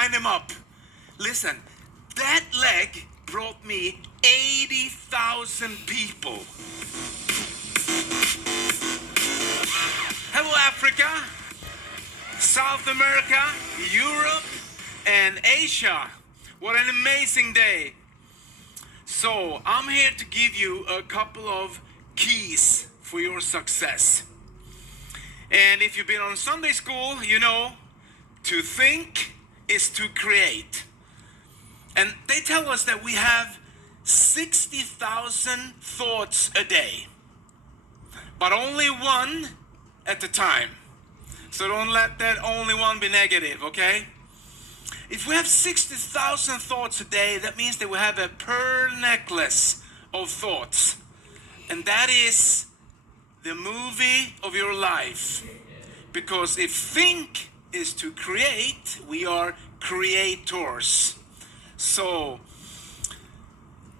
sign him up. Listen, that leg brought me 80,000 people. Hello, Africa, South America, Europe, and Asia. What an amazing day. So, I'm here to give you a couple of keys for your success. And if you've been on Sunday school, you know, to think is to create. And they tell us that we have 60,000 thoughts a day, but only one at a time. So don't let that only one be negative, okay? If we have 60,000 thoughts a day, that means that we have a pearl necklace of thoughts. And that is the movie of your life. Because if think is to create, we are creators. So,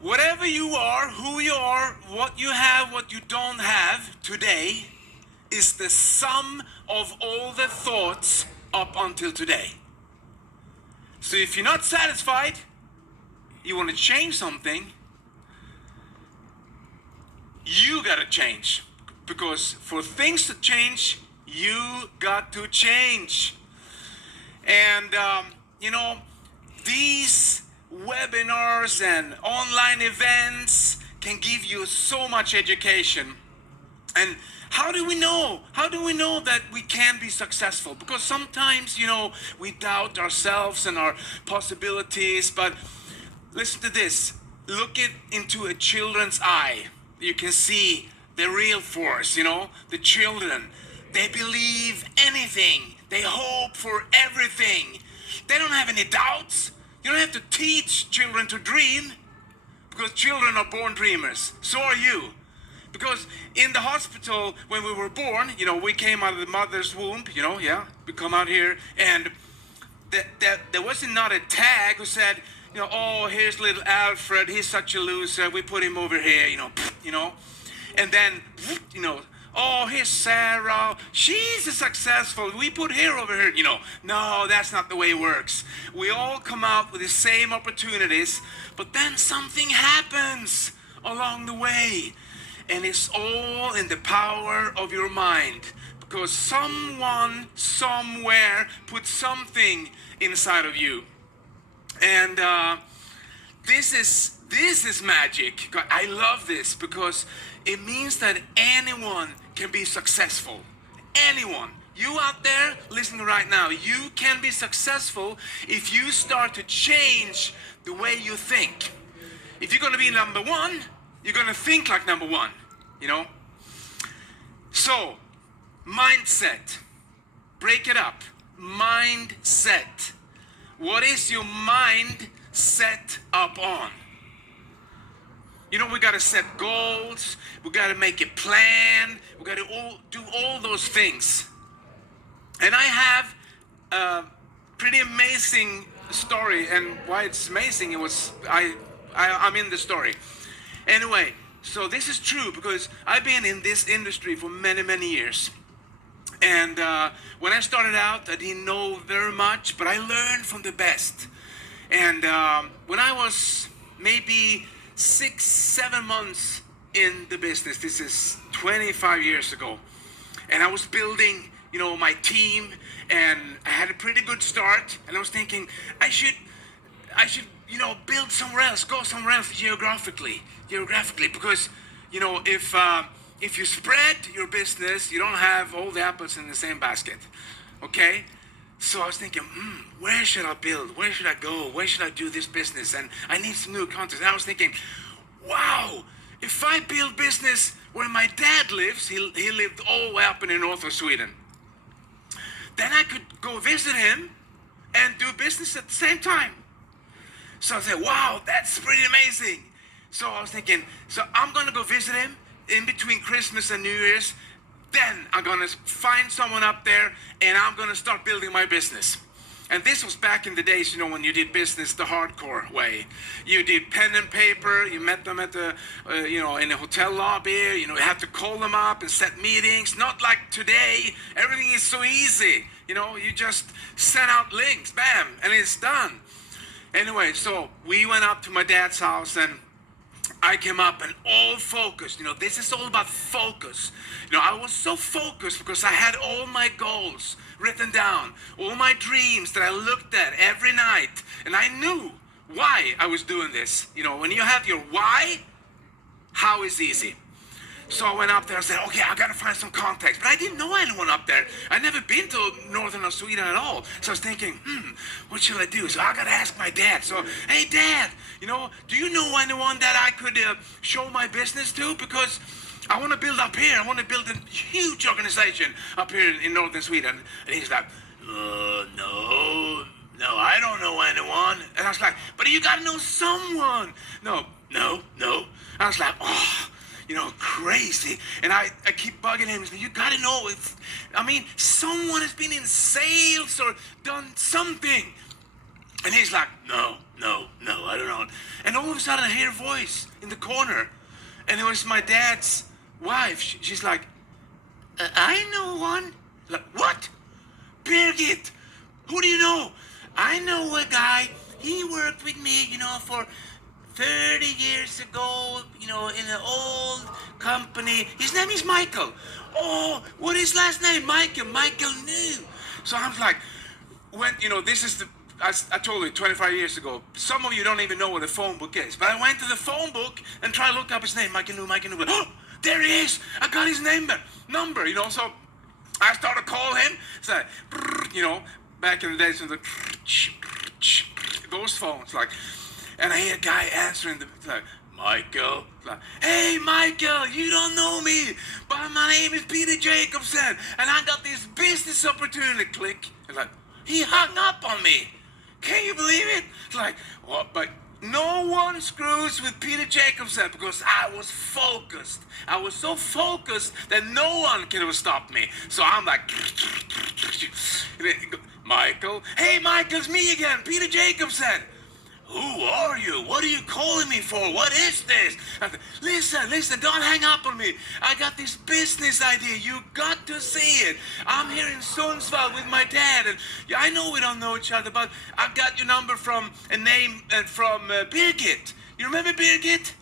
whatever you are, who you are, what you have, what you don't have today is the sum of all the thoughts up until today. So if you're not satisfied, you want to change something, you got to change. Because for things to change, you got to change. And, these webinars and online events can give you so much education. And how do we know? How do we know that we can be successful? Because sometimes, we doubt ourselves and our possibilities. But listen to this. Look into a children's eye. You can see the real force, the children. They believe anything. They hope for everything. They don't have any doubts. You don't have to teach children to dream, because children are born dreamers. So are you. Because in the hospital, when we were born, we came out of the mother's womb, we come out here, and there wasn't not a tag who said, oh, here's little Alfred, he's such a loser, we put him over here, and then, oh, here's Sarah, she's a successful, we put her over here, no, that's not the way it works. We all come out with the same opportunities, but then something happens along the way. And it's all in the power of your mind, because someone somewhere put something inside of you. And this is magic. I love this because it means that anyone can be successful. Anyone. You out there listening right now, you can be successful if you start to change the way you think. If you're going to be number one, you're going to think like number one, So, mindset. Break it up. Mindset. What is your mind set up on? We got to set goals. We got to make a plan. We got to do all those things. And I have a pretty amazing story. And why it's amazing, I'm in the story. Anyway, so this is true because I've been in this industry for many, many years. And when I started out, I didn't know very much, but I learned from the best. And when I was maybe 6-7 months in the business, this is 25 years ago, and I was building, my team, and I had a pretty good start, and I was thinking I should build somewhere else, go somewhere else geographically, because, if you spread your business, you don't have all the apples in the same basket, okay? So I was thinking, where should I build? Where should I go? Where should I do this business? And I need some new contacts. And I was thinking, wow, if I build business where my dad lives, he lived all the way up in the north of Sweden, then I could go visit him and do business at the same time. So I said, wow, that's pretty amazing. So I was thinking, so I'm going to go visit him in between Christmas and New Year's. Then I'm going to find someone up there and I'm going to start building my business. And this was back in the days, when you did business the hardcore way. You did pen and paper. You met them at the, in a hotel lobby. You had to call them up and set meetings. Not like today. Everything is so easy. You just send out links, bam, and it's done. Anyway, so we went up to my dad's house, and I came up and all focused. This is all about focus. I was so focused because I had all my goals written down, all my dreams that I looked at every night, and I knew why I was doing this. When you have your why, how is easy. So I went up there and said, okay, I gotta find some contacts. But I didn't know anyone up there. I'd never been to northern Sweden at all. So I was thinking, what should I do? So I gotta ask my dad. So, hey Dad, do you know anyone that I could show my business to? Because I want to build up here. I want to build a huge organization up here in northern Sweden. And he's like, no, I don't know anyone. And I was like, but you gotta know someone. No. I was like, crazy. And I keep bugging him. You gotta know someone has been in sales or done something. And he's like, no, I don't know. And all of a sudden I hear a voice in the corner. And it was my dad's wife. She's like, I know one. Like, what? Birgit, who do you know? I know a guy. He worked with me, for 30 years ago, in an old company. His name is Michael. Oh, what is his last name? Michael knew. So I was like, this is I told you 25 years ago, some of you don't even know what a phone book is. But I went to the phone book and tried to look up his name, Michael knew. Oh, there he is. I got his number, so I started to call him. So, back in the days, those phones, and I hear a guy answering Michael. Hey, Michael, you don't know me, but my name is Peter Jacobsson, and I got this business opportunity. Click. And he hung up on me. Can you believe it? What? But no one screws with Peter Jacobsson because I was focused. I was so focused that no one can ever stop me. So I'm like, Michael. Hey, Michael, it's me again, Peter Jacobsson. Who are you? What are you calling me for? What is this? Listen, don't hang up on me. I got this business idea. You got to see it. I'm here in Sundsvall with my dad, and I know we don't know each other, but I got your number from a name from Birgit. You remember Birgit?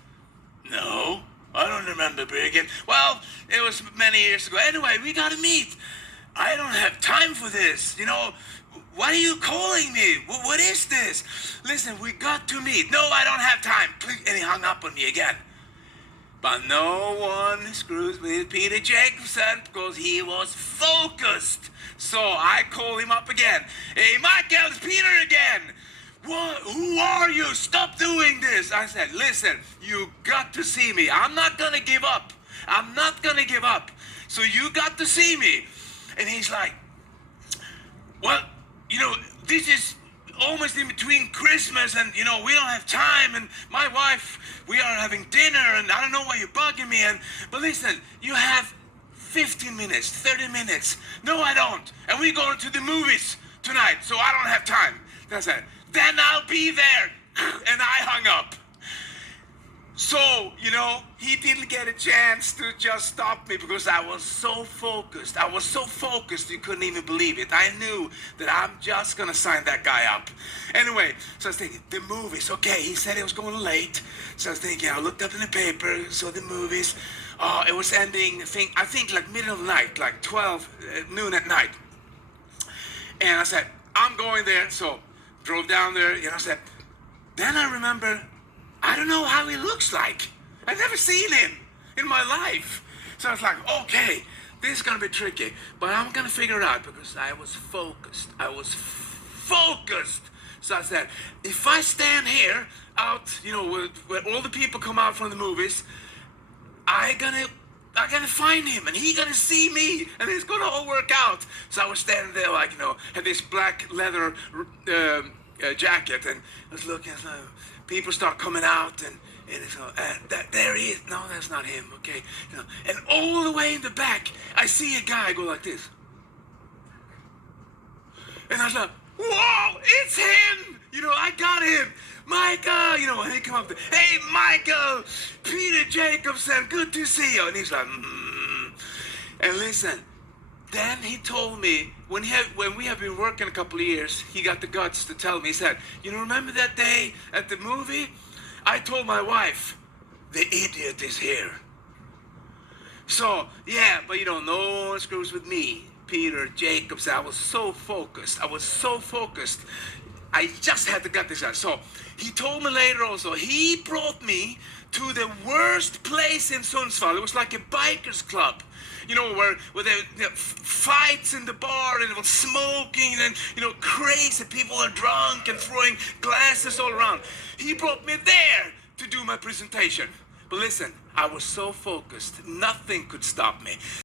No, I don't remember Birgit. Well, it was many years ago. Anyway, we got to meet. I don't have time for this, Why are you calling me? What is this? Listen, we got to meet. No, I don't have time. Please. And he hung up on me again. But no one screws with Peter Jacobsson because he was focused. So I called him up again. Hey, Michael, it's Peter again. What? Who are you? Stop doing this. I said, listen, you got to see me. I'm not going to give up. So you got to see me. And he's like, well, this is almost in between Christmas and, we don't have time. And my wife, we are having dinner and I don't know why you're bugging me. But listen, you have 15 minutes, 30 minutes. No, I don't. And we're going to the movies tonight, so I don't have time. That's it. Then I'll be there. And I hung up. So, he didn't get a chance to just stop me because I was so focused. You couldn't even believe it. I knew that I'm just going to sign that guy up. Anyway, so I was thinking, the movies. Okay, he said it was going late. So I was thinking, I looked up in the paper, saw the movies. It was ending, I think middle of the night, 12 noon at night. And I said, I'm going there. So drove down there, I said, then I remember, I don't know how he looks like. I've never seen him in my life. So I was like, okay, this is going to be tricky. But I'm going to figure it out because I was focused. So I said, if I stand here out, where all the people come out from the movies, I'm gonna find him and he's gonna see me and it's gonna all work out. So I was standing there had this black leather jacket and I was looking, so people start coming out and there he is. No, that's not him. Okay, and all the way in the back, I see a guy go like this, and I was like, whoa, it's him! You know, I got him. Michael, you know, and he come up, hey, Michael, Peter Jacobsson, good to see you. And he's like, And listen, then he told me, when we have been working a couple of years, he got the guts to tell me, he said, you know, remember that day at the movie? I told my wife, the idiot is here. So, yeah, but you know, no one screws with me. Peter Jacobs, I was so focused. I just had to get this out. So he told me later also, he brought me to the worst place in Sundsvall. It was like a bikers club. You know, where there fights in the bar and it was smoking and, you know, crazy people are drunk and throwing glasses all around. He brought me there to do my presentation. But listen, I was so focused, nothing could stop me.